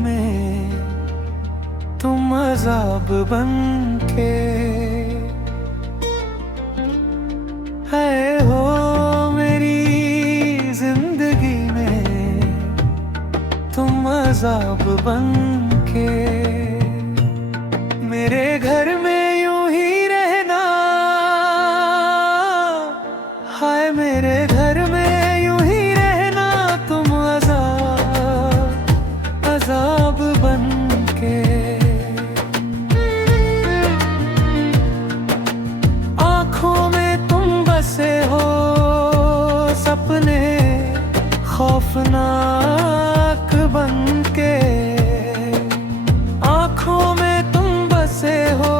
में तुम अज़ाब बन के है हो मेरी जिंदगी में तुम अज़ाब बन के। मेरे घर में यूं ही रहना, हाय मेरे घर में यूं ही रहना तुम अज़ाब बन के। आँखों में तुम बसे हो सपने खौफनाक बन के। आँखों में तुम बसे हो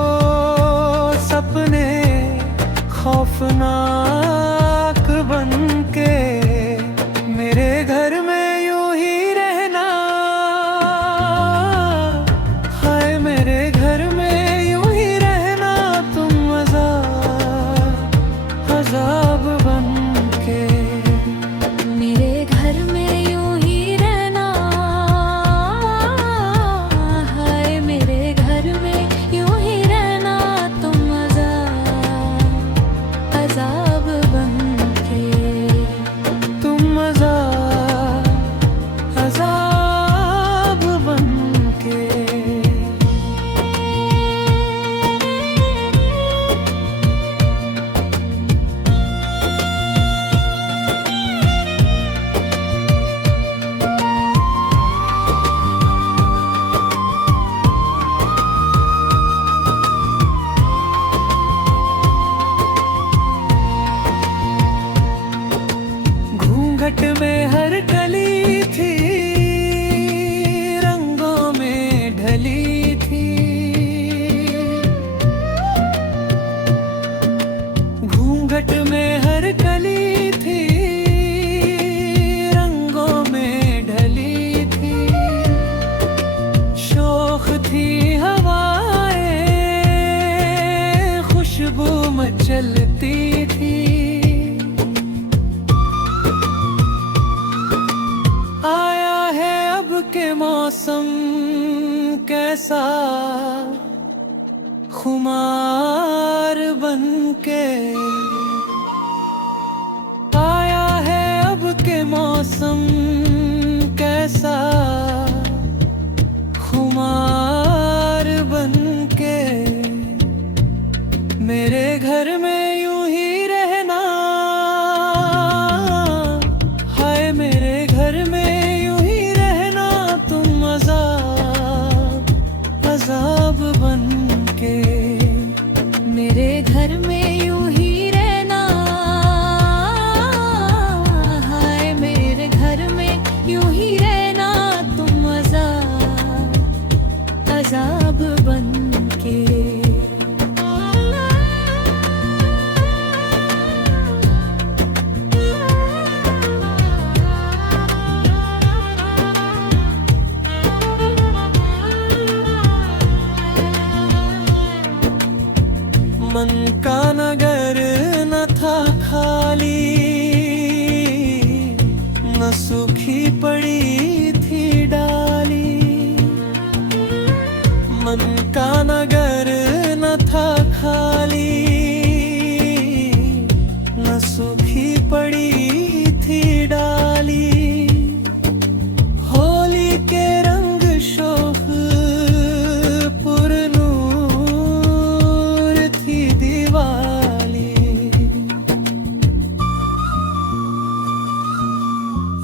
सपने खौफनाक बन के। मेरे घर में यूं ही रहना, हाय मेरे घर में यूं ही रहना तुम अज़ाब बन के। मेरे घर में यूं ही रहना, हाय मेरे घर में यूं ही रहना तुम अज़ाब बन के। तुम अज़ाब बन के। घूंघट में हर कली थी, रंगों में ढली थी। घूंघट में हर कली थी, रंगों में ढली थी। शोख थी हवाएं, खुशबू मचलती थी। आया है अब के मौसम कैसा खुमार बन के। आया है अब के मौसम कैसा खुमार बन के। मेरे घर में यूं ही रहना, हाय मेरे घर में यूं ही रहना तुम अज़ाब बन के। मेरे घर में यूं ही रहना, हाय मेरे घर में यूं ही रहना तुम अज़ाब बन के। मन का नगर न था खाली, न सूखी पड़ी थी डाली। मन का नगर न था खाली, न सूखी पड़ी थी डाली। होली के रंग शोख पुरनूर थी दिवाली।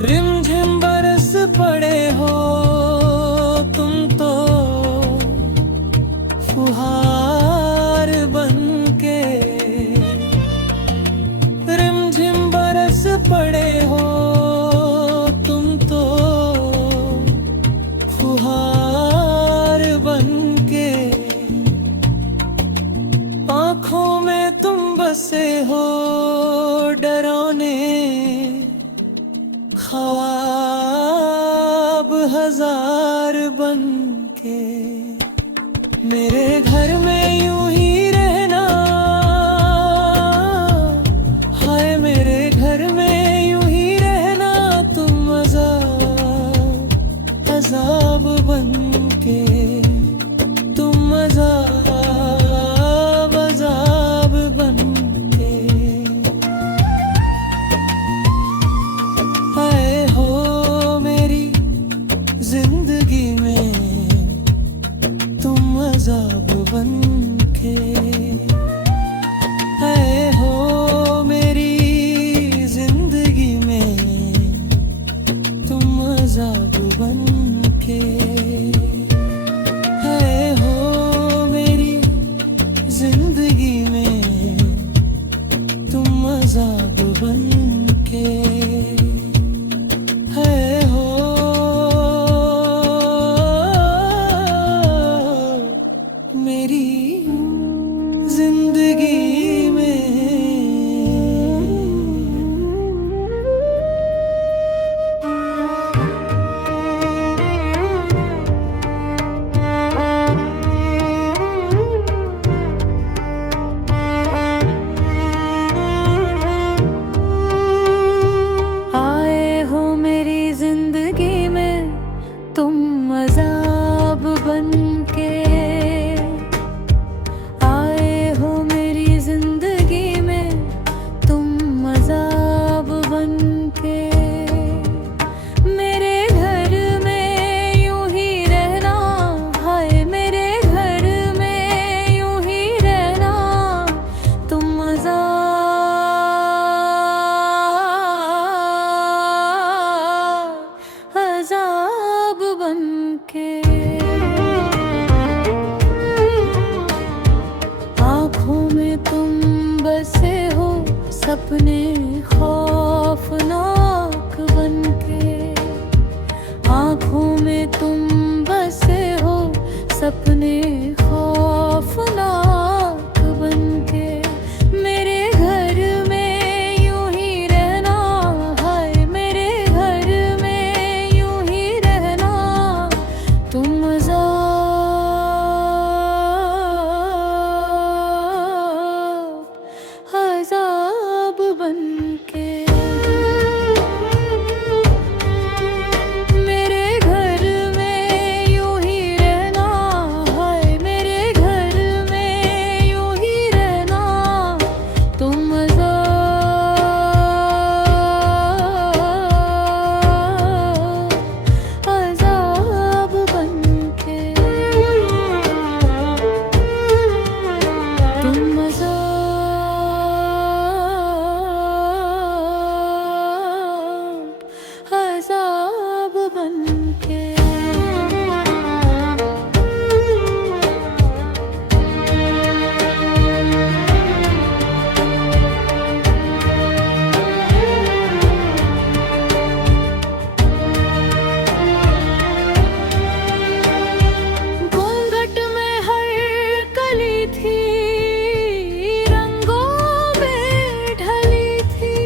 रिमझिम बरस पड़े हो तुम तो फुहार बन के। रिमझिम बरस पड़े हो तुम तो फुहार बन के। आँखों में तुम बसे हो डरावने ख्वाब हजार बन के। मेरे घर में यूं ही रहना, हाय मेरे घर में यूं ही रहना तुम अज़ाब बन के, तुम अजाब अजाब बन के आए हो मेरी जिंदगी में, तुम अजाब बन के आए हो मेरी जिंदगी में, तुम अजाब बन के आए हो मेरी जिंदगी में, तुम अजाब बन के आए हो मेरी जिंदगी में। आए हो मेरी जिंदगी में, तुम अजाब बन के आए हो मेरी जिंदगी में, तुम अजाब बन के मेरे घर में यूं ही रहना, हाय मेरे घर में यूं ही रहना, तुम अजाब बन के आँखों में तुम बसे हो सपने खौफनाक बन के, आँखों में तुम बसे हो सपने खौफनाक बन के मेरे घर में यूं ही रहना, हाय मेरे घर में यूं ही रहना, तुम अजाब बन के मेरे घर में यूं ही रहना, हाय मेरे घर में यूं ही रहना, तुम अजाब बन के, तुम अजाब बन के। घूंघट में हर कली थी, रंगों में ढली थी,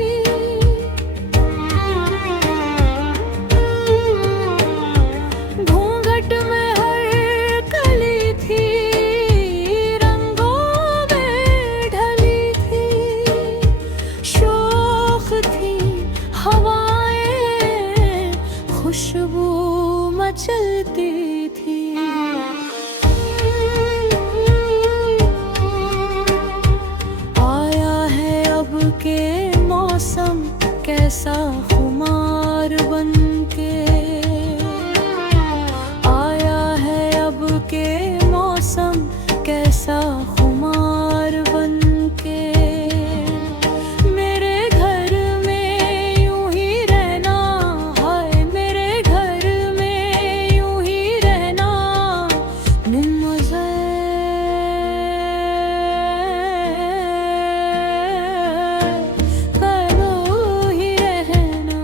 घूंघट में हर कली थी, रंगों में ढली थी, शोख थी हवाएं, खुशबू मचलती थी, आया है अब के मौसम कैसा खुमार बन के, आया है अब के मौसम कैसा खुमार बन के मेरे घर में यूं ही रहना, हाय मेरे घर में यूं ही रहना, करो ही रहना।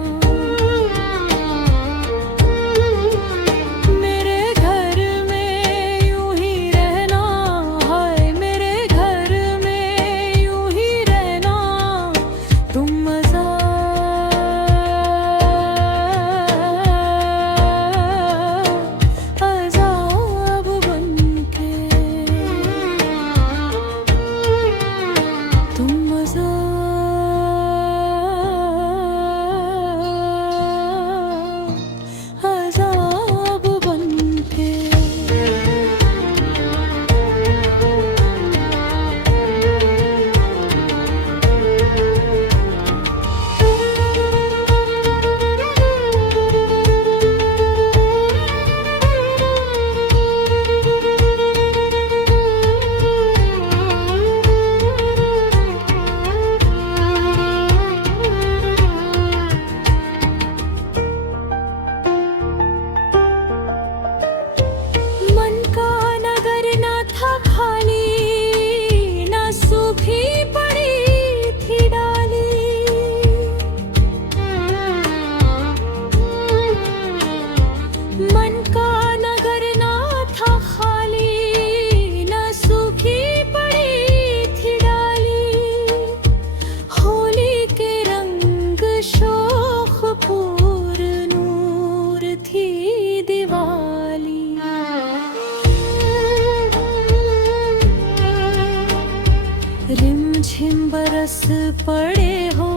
बरस पड़े हो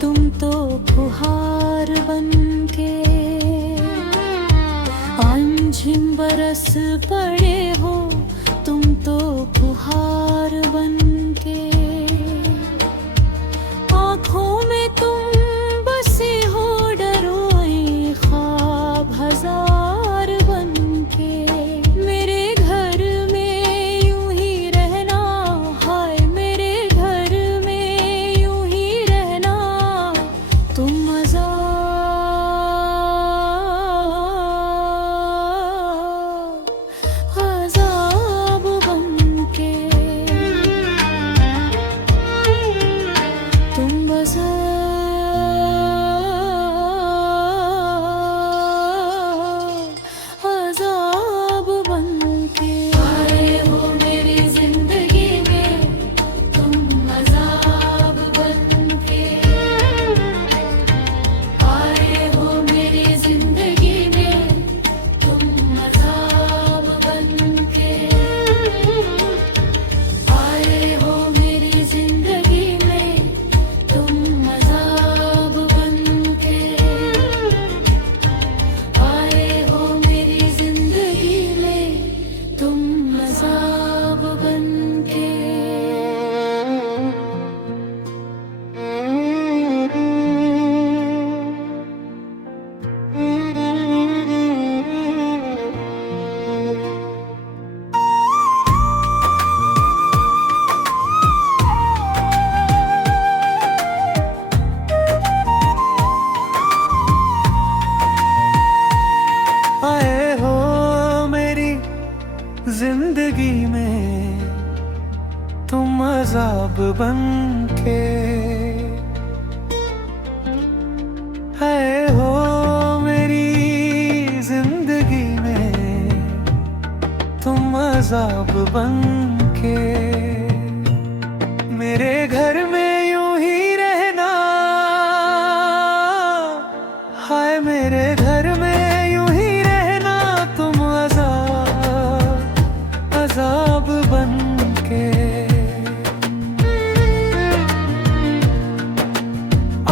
तुम तो फुहार बनके, रिमझिम बरस पड़े हो तुम तो फुहार बनके, आँखों में तुम बसे हो डरोए ख्वाब हजार बनके, मेरे घर में यूं ही रहना, हाय मेरे घर में यूं ही रहना, तुम अज़ाब बनके, तुम अज़ाब बनके आए हो मेरी जिंदगी में, तुम अज़ाब बनके आए हो मेरी जिंदगी में, तुम अज़ाब बनके आए हो मेरी जिंदगी में, तुम अज़ाब बनके आए हो मेरी जिंदगी में, तुम अज़ाब बनके। आए हो मेरी जिंदगी में तुम अज़ाब बनके, आए हो मेरी जिंदगी में तुम अज़ाब बनके, मेरे घर में यूं ही रहना, हाय मेरे घर में यूं ही रहना, तुम अज़ाब बनके,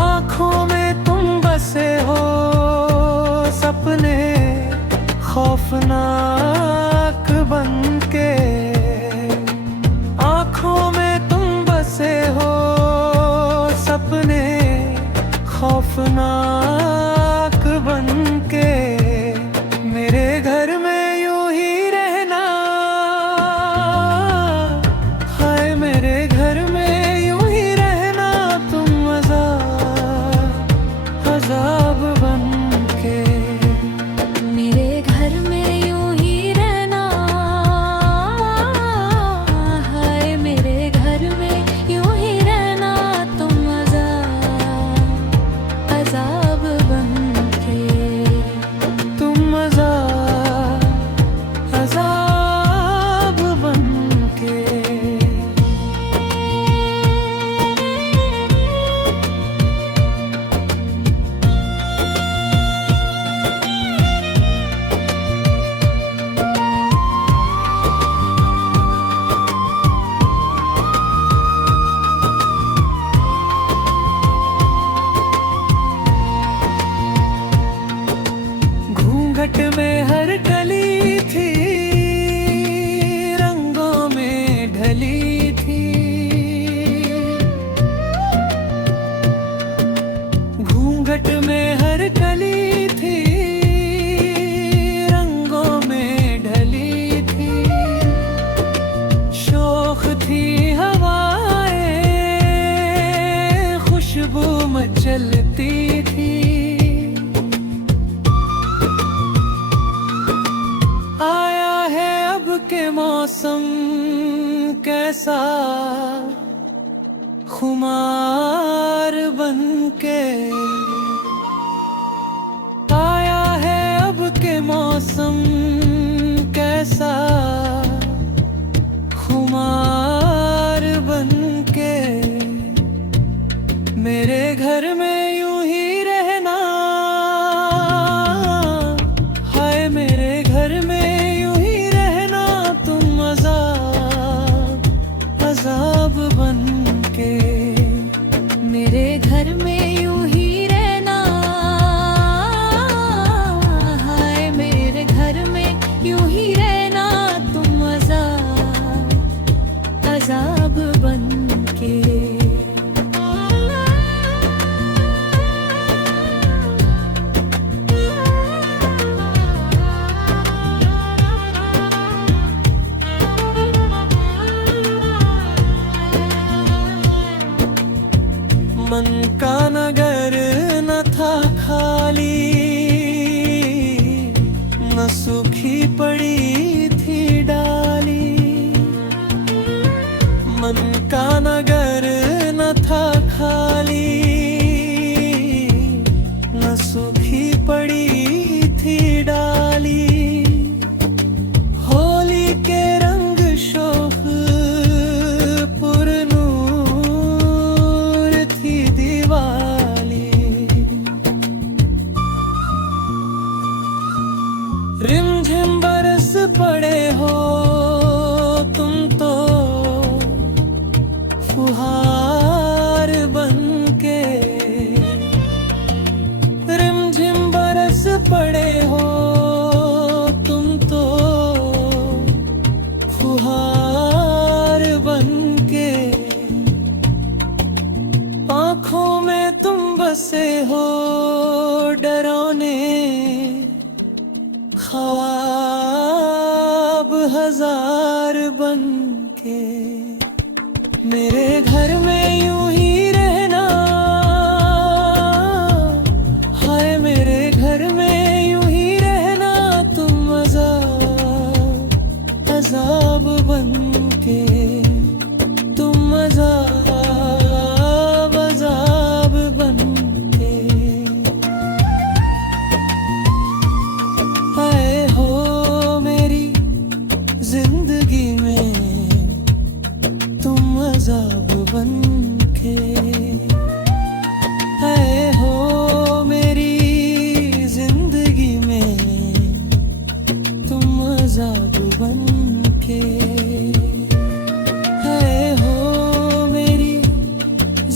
आँखों में तुम बसे हो सपने खौफनाक बनके, आँखों में तुम बसे हो सपने खौफनाक बनके, मेरे घर में यूं ही रहना, हाय मेरे घर में यूं ही रहना, तुम अज़ाब बनके, मेरे घर में यूं ही रहना, हाय मेरे घर में यूं ही रहना, तुम अज़ाब बनके, तुम अज़ाब बनके। घूंघट में हर कली थी, रंगों में ढली थी, घूंघट में हर कली थी, रंगों में ढली थी, शोख थी हवाएं, खुशबू मचलती थी, आया है अब के मौसम कैसा खुमार बनके, आया है अब के मौसम कैसा खुमार बनके, मेरे घर में यूं ही रहना, हाय मेरे घर में यूं ही रहना, तुम अज़ाब बनके। सूखी पड़ी थी डाली, मन का नगर न था खाली, न सूखी पड़ी थी डाली। होली के रंग शोख पुरनूर थी दिवाली, रिमझिम बरस पड़े हो तुम तो फुहार बनके, रिमझिम बरस पड़े हो तुम तो फुहार बनके, आँखों में तुम बसे हो डरावने ख्वाब हजार बनके। मेरे घर में यूं ही रहना, हाय मेरे घर में यूं ही रहना, तुम अज़ाब अज़ाब बनके, तुम अज़ाब अज़ाब बनके। आए हो मेरी जिंदगी में तुम अज़ाब बनके, आए हो मेरी जिंदगी में तुम अज़ाब बनके, आए हो मेरी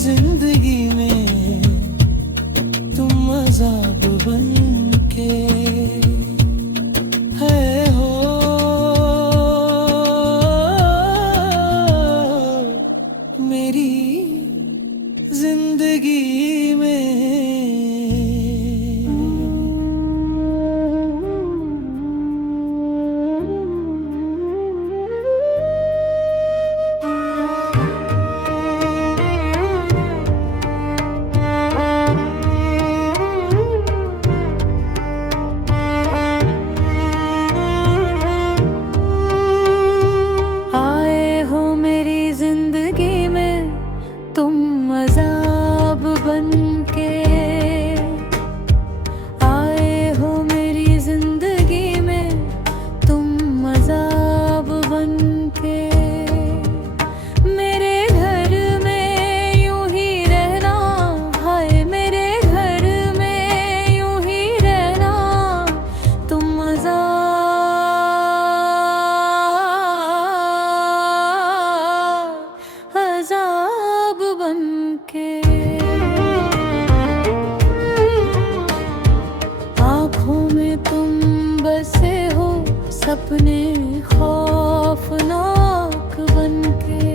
जिंदगी में तुम अज़ाब बनके, है हो मेरी जिंदगी में। आए हो मेरी जिंदगी में तुम अज़ाब बनके, आए हो मेरी जिंदगी में तुम अज़ाब बनके। मेरे घर में यूं ही रहना, हाय मेरे घर में यूं ही रहना, तुम अज़ाब बनके। आँखों में तुम बसे हो सपने खौफनाक बनके,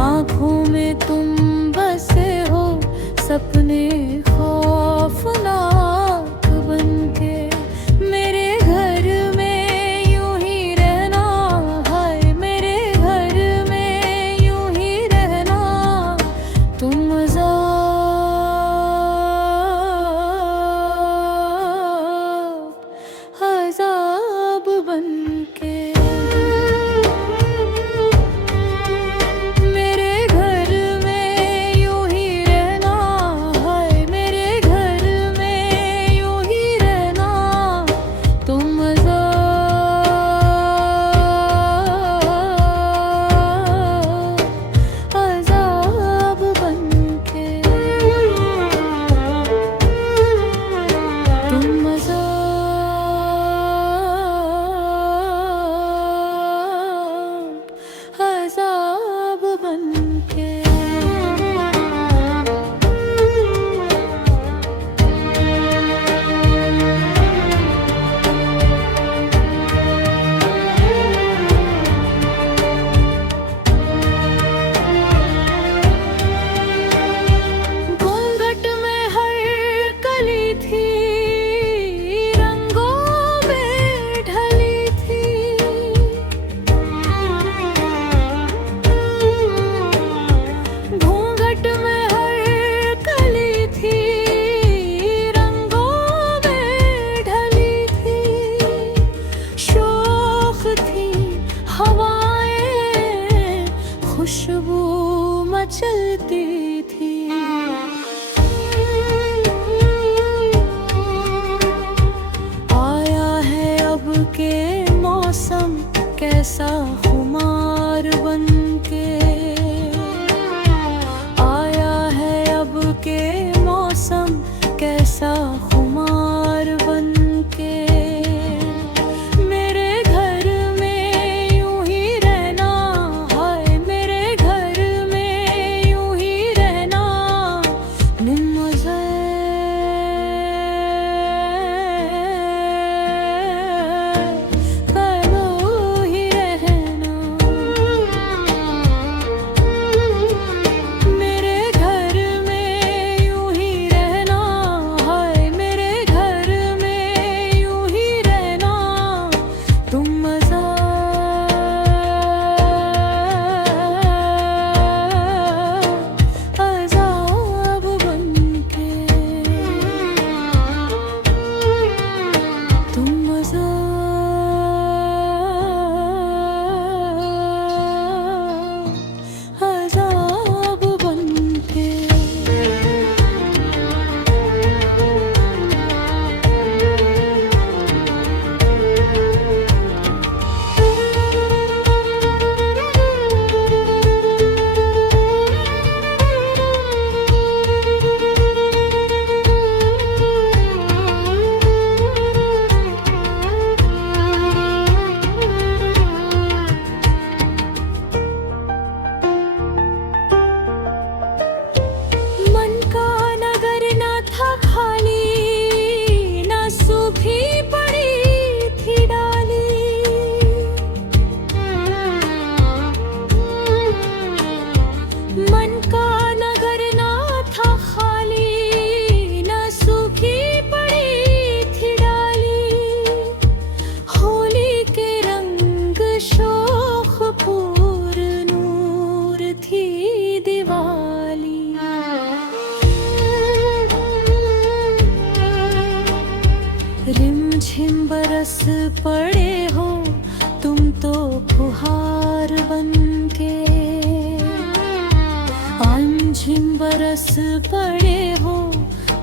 आँखों में तुम बसे हो सपने खौफनाक बनके। मेरे घर में यूं ही रहना, हाय मेरे घर में यूं ही रहना, तुम अज़ाब अज़ाब बन के मौसम कैसा खुमार बनके आया है, अब के मौसम कैसा खुमार बनके मेरे घर में यूं ही रहना, हाय मेरे घर में यूं ही रहना निम्मज़े करो ही रहना। मेरे घर में यूं ही रहना, हाय मेरे घर में यूं ही रहना तुम मज़ा अज़ाब बनके, तुम मज़ा अज़ाब बनके। मन का नगर न था खाली, न सूखी पड़ी थी डाली। मन का नगर न था खाली, न सूखी पड़ी थी डाली। होली के रंग शोख पूर नूर थी दिवाली। रिमझिम बरस पड़े हो तुम तो फुहार बनके, रिमझिम बरस पड़े हो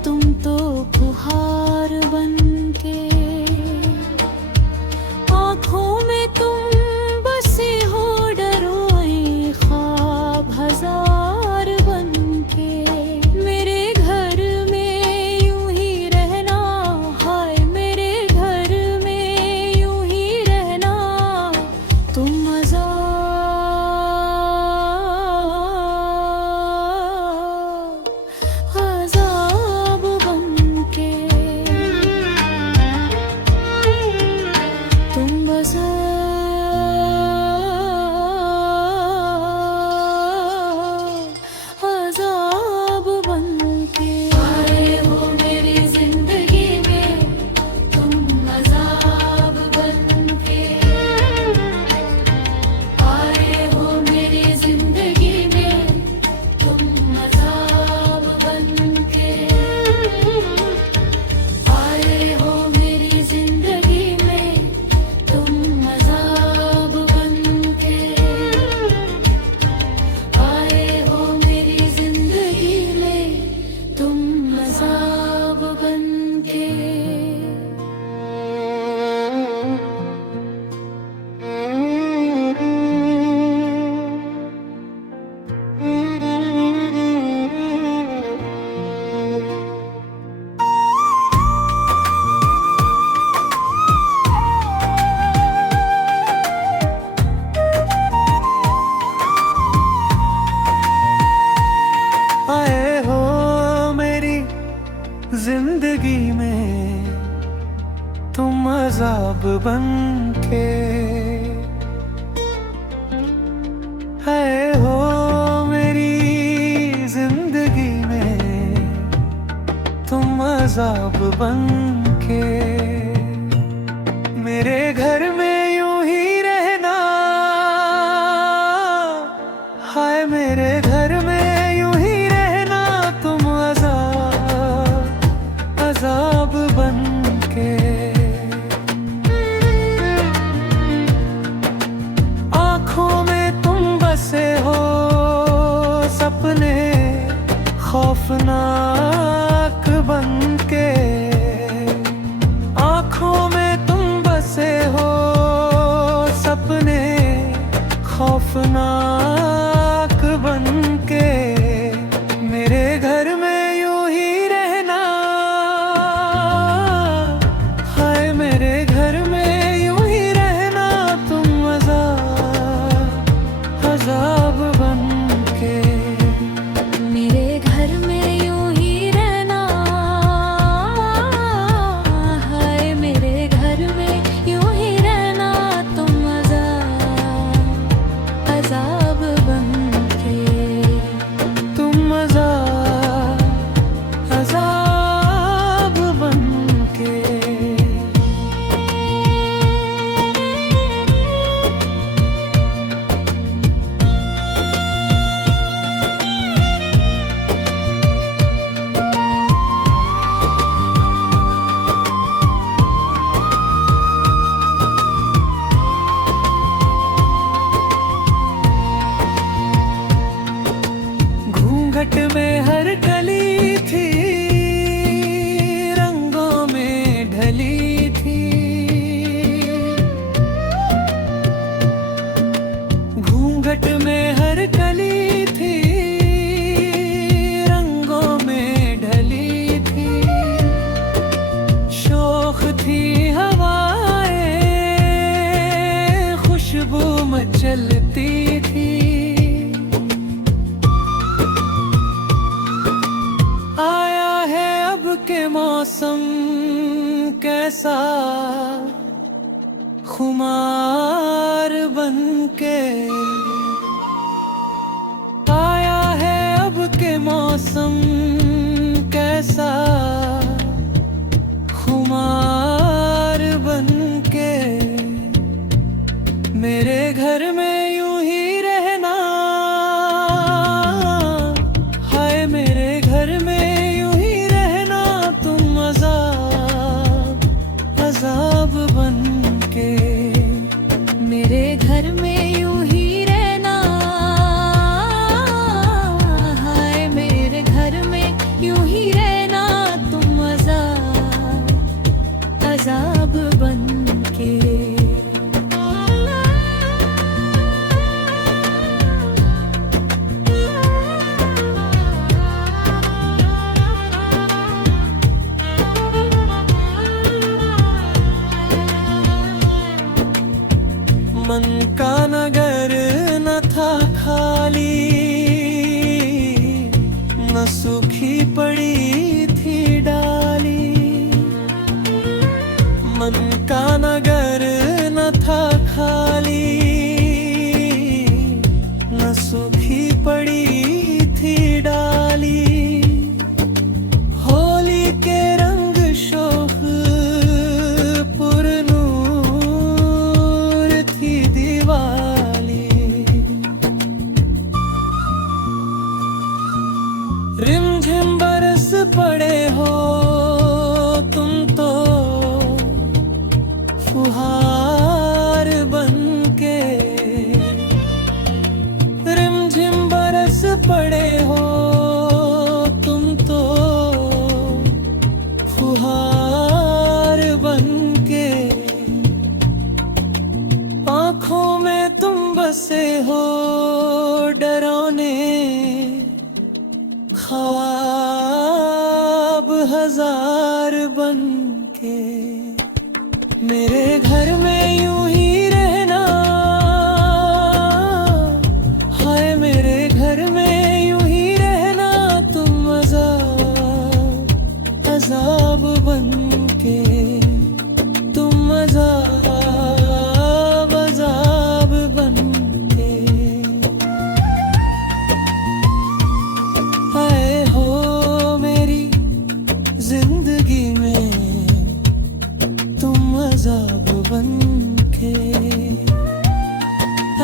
तुम तो फुहार बनके। आँखों में तुम बसे हो डरोए ख्वाब हजार बनके। मेरे घर में यूं ही रहना, हाय मेरे घर में यूं ही रहना तुम मज़ा अज़ाब बनके, तुम मज़ा अज़ाब बनके। आए हो मेरी जिंदगी में तुम अज़ाब बनके, आए हो मेरी जिंदगी में तुम अज़ाब बनके, आए हो मेरी जिंदगी में तुम अज़ाब बनके, आए हो मेरी जिंदगी में तुम अज़ाब बनके। आए हो मेरी जिंदगी में तुम अज़ाब बनके, आए हो मेरी जिंदगी में तुम अज़ाब बनके। मेरे घर में यूं ही रहना, हाय मेरे घर में यूं ही रहना तुम अज़ाब बनके। आँखों में तुम बसे हो सपने खौफनाक बनके, आँखों में तुम बसे हो मचलती थी। आया है अब के मौसम कैसा, खुमार बनके आया है अब के मौसम कैसा, खुमार बनके मेरे घर में यूं ही रहना। हाय मेरे घर में यूं ही रहना, तुम अज़ाब अज़ाब बनके मेरे घर में यूं ही रहना। हाय मेरे घर में यूं ही रहना, तुम अज़ाब अज़ाब बनके। मन का नगर न था खाली, न सूखी पड़ी थी डाली। मन का नगर न था खाली, न सूखी पड़ी थी डाली। होली के रंग शोख रिमझिम बरस पड़े हो तुम तो, फुहार बनके। रिमझिम बरस पड़े हो तुम तो, फुहार बनके। आँखों में तुम बसे हो डरौने, ख्वाब हजार बनके मेरे घर में यूं ही रहना। हाय मेरे घर में यूं ही रहना, तुम अज़ाब अज़ाब बनके, तुम अज़ाब अज़ाब बनके। आए हो मेरी जिंदगी में तुम अज़ाब बनके।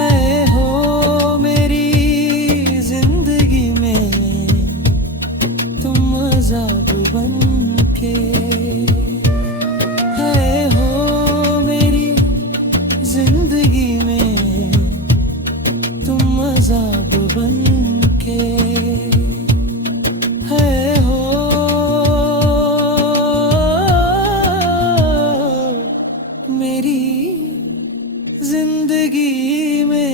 आए हो मेरी जिंदगी में तुम अज़ाब बनके। आए हो मेरी जिंदगी में तुम अज़ाब बनके। है हो मेरी जिंदगी में।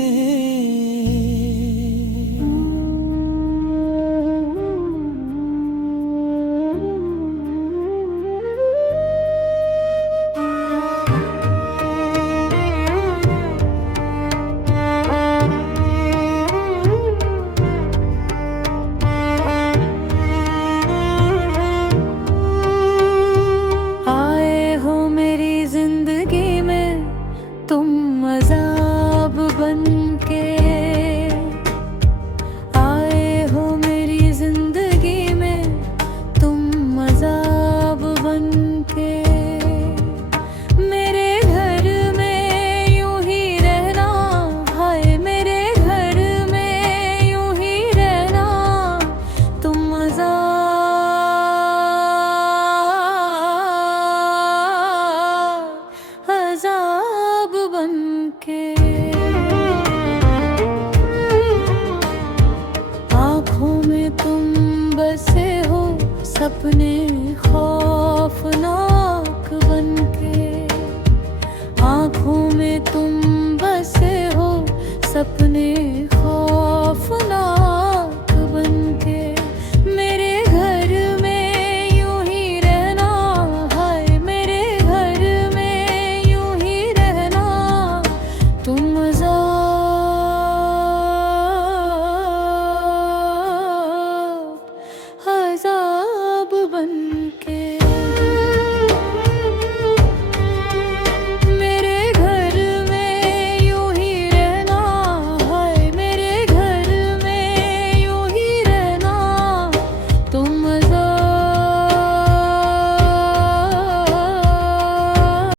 आए हो मेरी जिंदगी में तुम अज़ाब बन